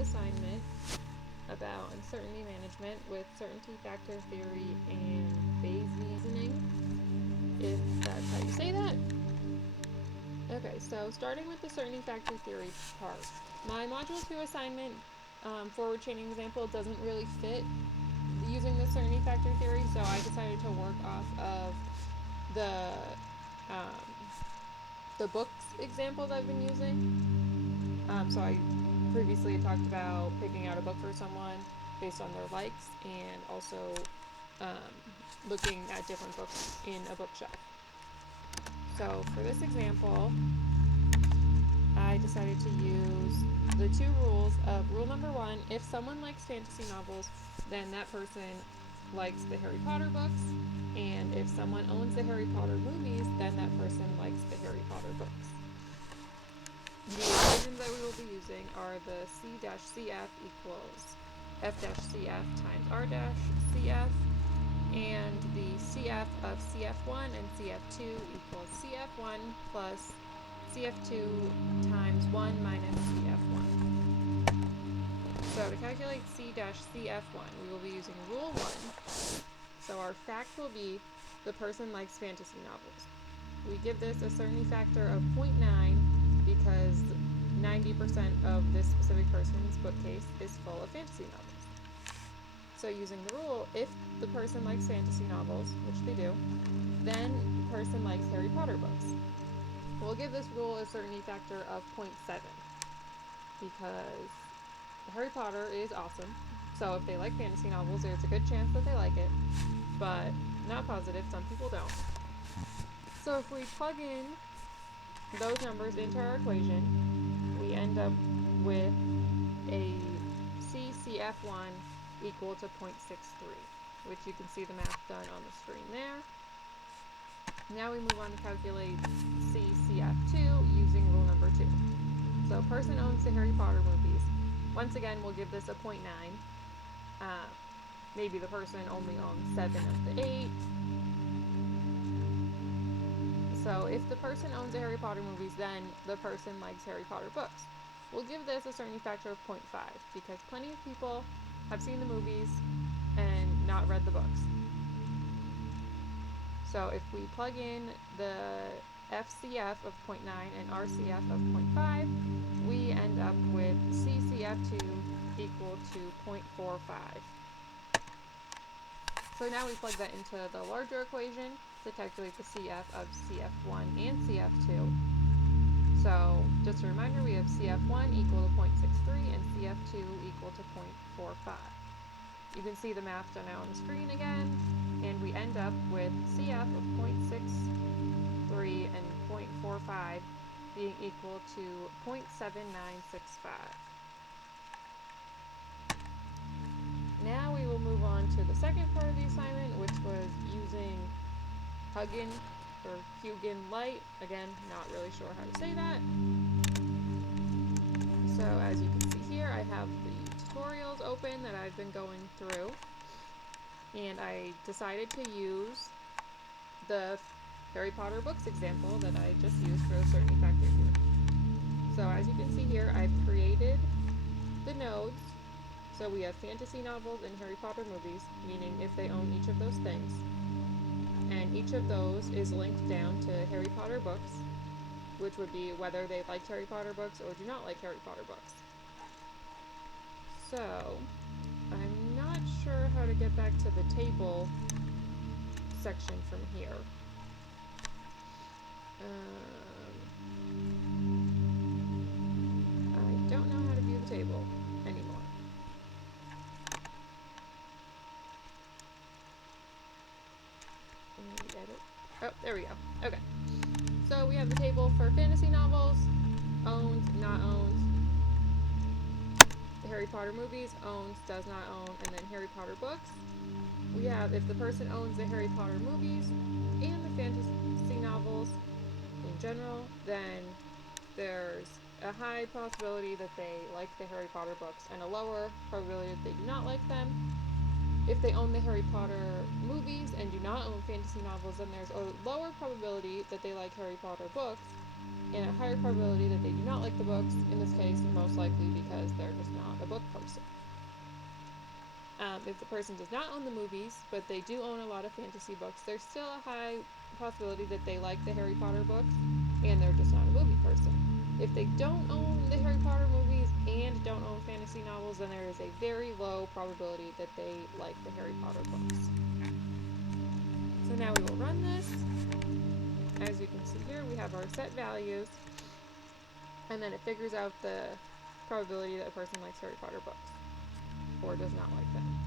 assignment about uncertainty management with certainty factor theory and Bayes reasoning, if that's how you say that. Okay, so starting with the certainty factor theory part. My Module 2 assignment forward chaining example doesn't really fit using the certainty factor theory, so I decided to work off of the books examples I've been using. So I previously had talked about picking out a book for someone based on their likes, and also looking at different books in a bookshelf. So for this example, I decided to use the two rules of rule number 1, if someone likes fantasy novels, then that person likes the Harry Potter books, and if someone owns the Harry Potter movies, then that person likes the Harry Potter books. The equations that we will be using are the C-CF equals F-CF times R-CF, and the CF of CF1 and CF2 equals CF1 plus CF2 times 1 minus CF1. So to calculate C-CF1, we will be using rule 1. So our fact will be the person likes fantasy novels. We give this a certainty factor of 0.9 because 90% of this specific person's bookcase is full of fantasy novels. So using the rule, if the person likes fantasy novels, which they do, then the person likes Harry Potter books. We'll give this rule a certainty factor of 0.7 because Harry Potter is awesome. So if they like fantasy novels, there's a good chance that they like it, but not positive, some people don't. So if we plug in those numbers into our equation, we end up with a CCF1 equal to 0.63, which you can see the math done on the screen there. Now we move on to calculate CCF2 using rule number 2. So a person owns the Harry Potter movies. Once again, we'll give this a 0.9. Maybe the person only owns 7 of the 8. So if the person owns the Harry Potter movies, then the person likes Harry Potter books. We'll give this a certainty factor of 0.5 because plenty of people have seen the movies and not read the books. So if we plug in the FCF of 0.9 and RCF of 0.5, we end up with CCF2 equal to 0.45. So now we plug that into the larger equation to calculate the CF of CF1 and CF2. So just a reminder, we have CF1 equal to 0.63 and CF2 equal to 0.45. You can see the math done out on the screen again, and we end up with CF of 0.63 and 0.45 being equal to 0.7965. Now we will move on to the second part of the assignment, which was using Huggin or Hugin Light. Again, not really sure how to say that. So as you can see here, I have the tutorials open that I've been going through, and I decided to use the Harry Potter books example that I just used for a certainty factor theory. So as you can see here, I've created the nodes. So we have fantasy novels and Harry Potter movies, meaning if they own each of those things. And each of those is linked down to Harry Potter books, which would be whether they like Harry Potter books or do not like Harry Potter books. So, I'm not sure how to get back to the table section from here. I don't know how to view the table anymore. Edit. Oh, there we go. Okay. So we have the table for fantasy novels, owned, not owned. The Harry Potter movies, owns, does not own, and then Harry Potter books. We have if the person owns the Harry Potter movies and the fantasy novels in general, then there's a high possibility that they like the Harry Potter books and a lower probability that they do not like them. If they own the Harry Potter movies and do not own fantasy novels, then there's a lower probability that they like Harry Potter books and a higher probability that they do not like the books, in this case, most likely because they're just not a book person. If the person does not own the movies, but they do own a lot of fantasy books, there's still a high possibility that they like the Harry Potter books, and they're just not a movie person. If they don't own the Harry Potter movies and don't own fantasy novels, then there is a very low probability that they like the Harry Potter books. So now we will run this. As you can see here, we have our set values, and then it figures out the probability that a person likes Harry Potter books or does not like them.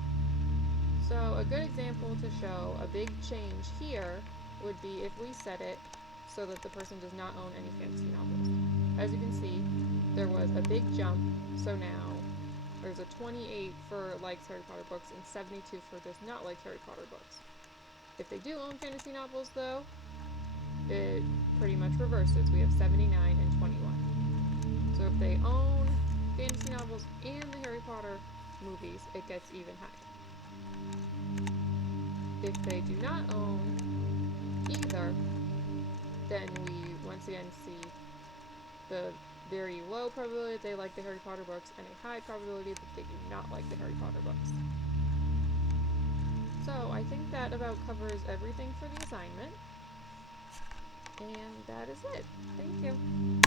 So a good example to show a big change here would be if we set it so that the person does not own any fantasy novels. As you can see, there was a big jump, so now there's a 28 for likes Harry Potter books and 72 for does not like Harry Potter books. If they do own fantasy novels, though, it pretty much reverses. We have 79 and 21. So if they own fantasy novels and the Harry Potter movies, it gets even higher. If they do not own either, then we once again see the very low probability that they like the Harry Potter books and a high probability that they do not like the Harry Potter books. So I think that about covers everything for the assignment. And that is it. Thank you.